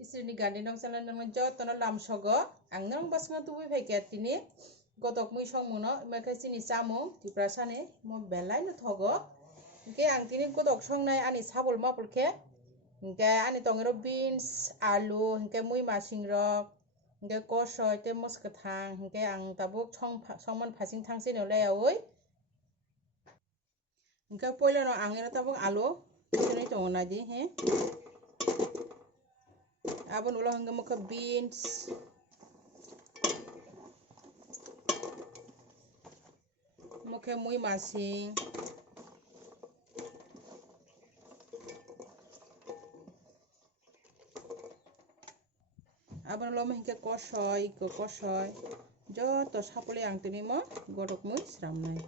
Isini gandhi nong salan nong jot tono lam sogo ang nong bas nga tuwi phaike tini gotok mui song muno makai sini samung tiprasane mo belai no thogo ke ang tini gotok song nai ani sabul mapul ke ke ani tongero beans alu ke mui masing rok ke kosoi te mos kathang ke ang tabuk songman phasing thang sini olai oi ke poilo no ang ero tabuk alu sini tongo na di he abon ulo hangga muka beans muka mui masing abon ulo hangga kosoi jo to sapuli ang tini mo godok mui sram nai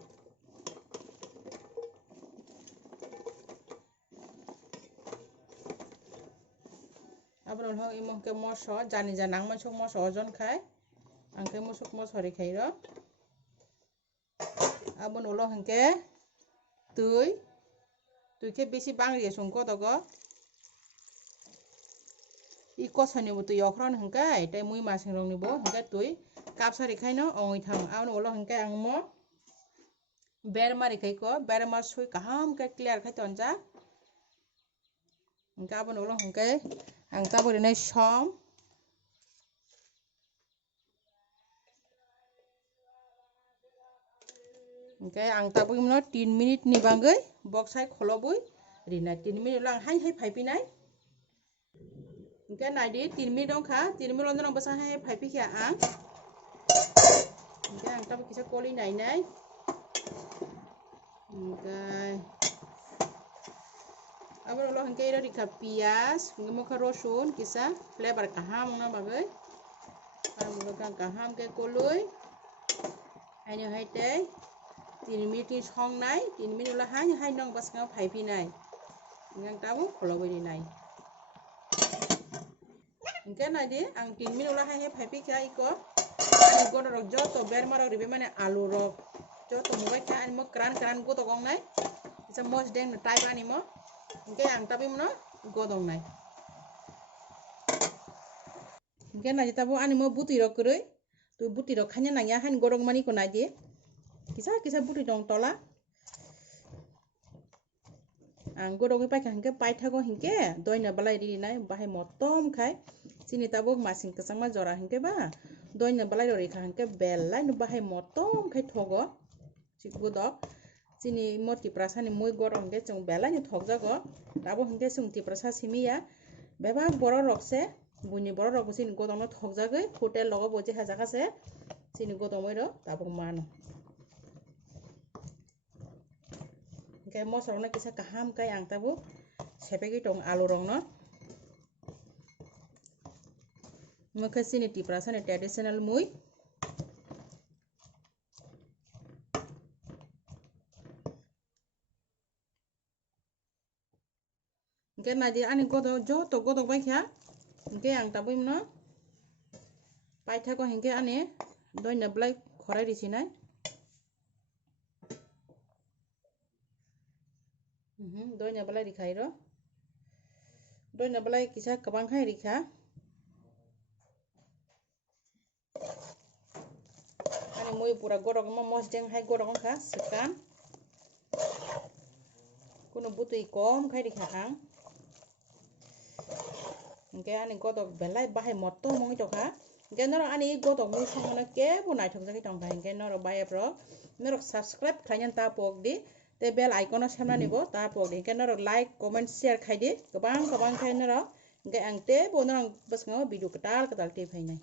abon ulo imo ke moso jani janang masuk moso ojon khai angke musuk mosori khai ro abon ulo hangke tui ke besi bangri sungko dogo I kosani bo tui okron hangkai tai mui masing rong ni bo hangkai tui kapsari khai no oi thang abon ulo hangkai ang mo ber mari khai ko ber ma sui kaham ke clear khai tonja hangkai abon ulo hangkai ang tabori nai som hangkai ang taboi no 3 minute ni bangai box sai kholobui rina 3 minute lang hai phaipi nai hangkai nai di 3 minute dong kha 3 minute long basa hai phaipi kya ang hangkai ang taboi kisa koli nai hangkai abon ulo hangkai ro rika pias hangkai mokha rosun kisa flavor kaham na bagai abon ulo kaham ke kolui aini hai tei 3 minute song nai 3 minute ulo hai nong bas nga phaipi nai ngang tabu kholoboi nai hangkai nai di ang 3 minute ulo hai phaipi kya iko ani godo rok jo to ber marok ribe mane alu rok jo to mubai kya ani mo kran godo gong nai isa mos deng na tai ani mo hangkai ang tabi mo godong nai hangkai nai tabu ani mo buti rok kurui tu buti rok khanya nang ya han godong mani ko nai di kisa buti dong tola ang godong pai hangkai pai thago hingke doina balai ri nai bahai motom khai sini tabu masing kasangma jora hingke ba doina balai ro rekha hangke belai no bahai motom khai thogo sikudok sini moti prasani moi godong ke chung belai ni thokjago tabu hingke chung ti prasa simiya beba boro rok se buni boro rok sini godong no thokjagoi hotel logo boje hajaka se sini godong moi ro tabu mano hingke mosor no kisa kaham kai ang tabu sepegi tong alu rong no mukha sini ti prasani traditional mui hingke nadi ani godong jo to godong bai kha hingke ang tabui no pai thago hingke ani doina blai khorai ri sinai doina blai ri khai ro doina blai kisa kabang khai ri kha ani moi pura godong mo mos deng hai godong kha sekan kuno butui kom khai ri kha ang hingke ani godok belai bahai motto mongi to kha hingke noro ani godok mui songno ke bo naithok jagoi tongkha hingke noro bayap rok norok subscribe khlainani ta pok di te bell icon semnani bo ta pok di hingke norok like comment share khai di kabang khai norok hingke ang te bo norok bwskango video katal te phainai